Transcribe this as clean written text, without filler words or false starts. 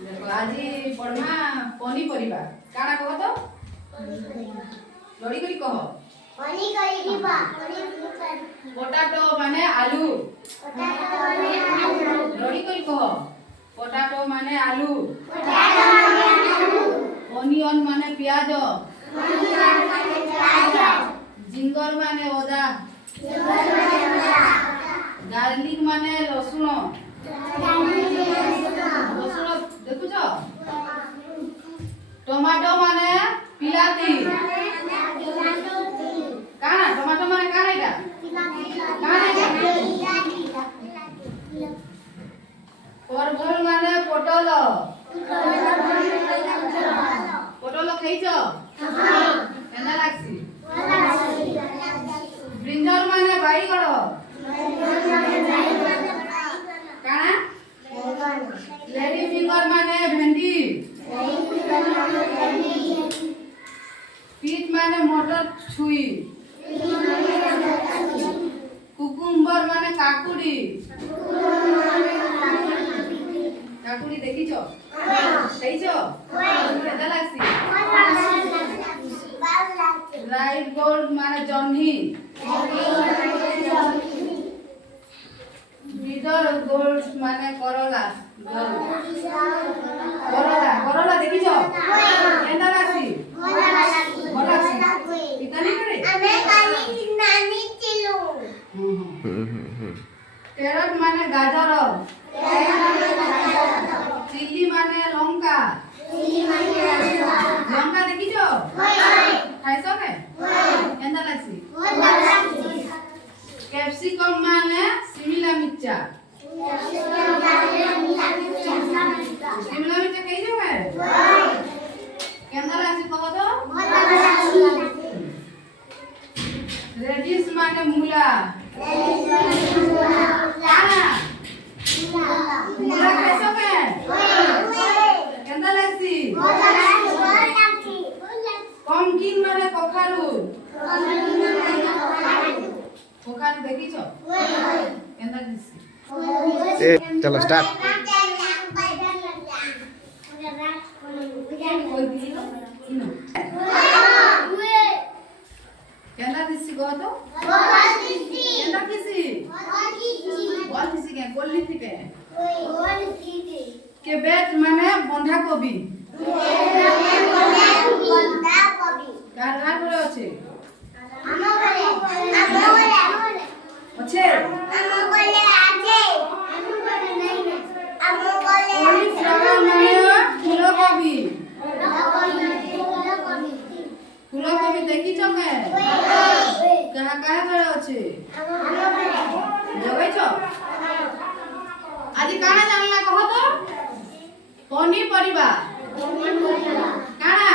देखो आज पढ़मा पनीपरिबा काना कह तो लड़ी करी कह पोटाटो माने आलू लड़ी करी कह पोटाटो माने आलू ओनियन माने प्याज जिंगर माने अदा गार्लिक माने लसुन लसुन देखुछ टमाटो माने पिलाती काना टमाटो माने काना एटा परवल माने पटल पटल खाइछ केना लागसी ब्रिंजल माने बाईगण काना लेडी फिंगर माने भेंडी पीट माने मटर छुई कुकुम्बर माने काकुड़ी काकुड़ी देखिछ खाइछ केना लागसी राइट गोल्ड माने जन्ही मिडल गोल्ड माने करला करला करला देखिछ केना लागसी भल लागसी कितनी करे कैरट माने गाजर चिल्ली माने लंका लंका देखिछ खाइछ के केना लागसी कैप्सिकम माने शिमला मिर्चा शिमला मिर्चा खाइछ के केना लागसी कह तो रेडिश माने मूला काना मूला खाइछ के केना लागसी पंकिन माने कखारू कखारू देखिछ केना दिसी चलो स्टार्ट केना दिसी कह तो केना दिसी बल दिसी के कोल्ली थिके के बेट माने बंधा कोबी कार हाथ रे আছে আছে कॉलीफ्लावर माने फूलकोबी फूलकोबी देखी छके कहा कहा करे আছে जगै छ आज काना जानला कह तो पनीपरिबा काना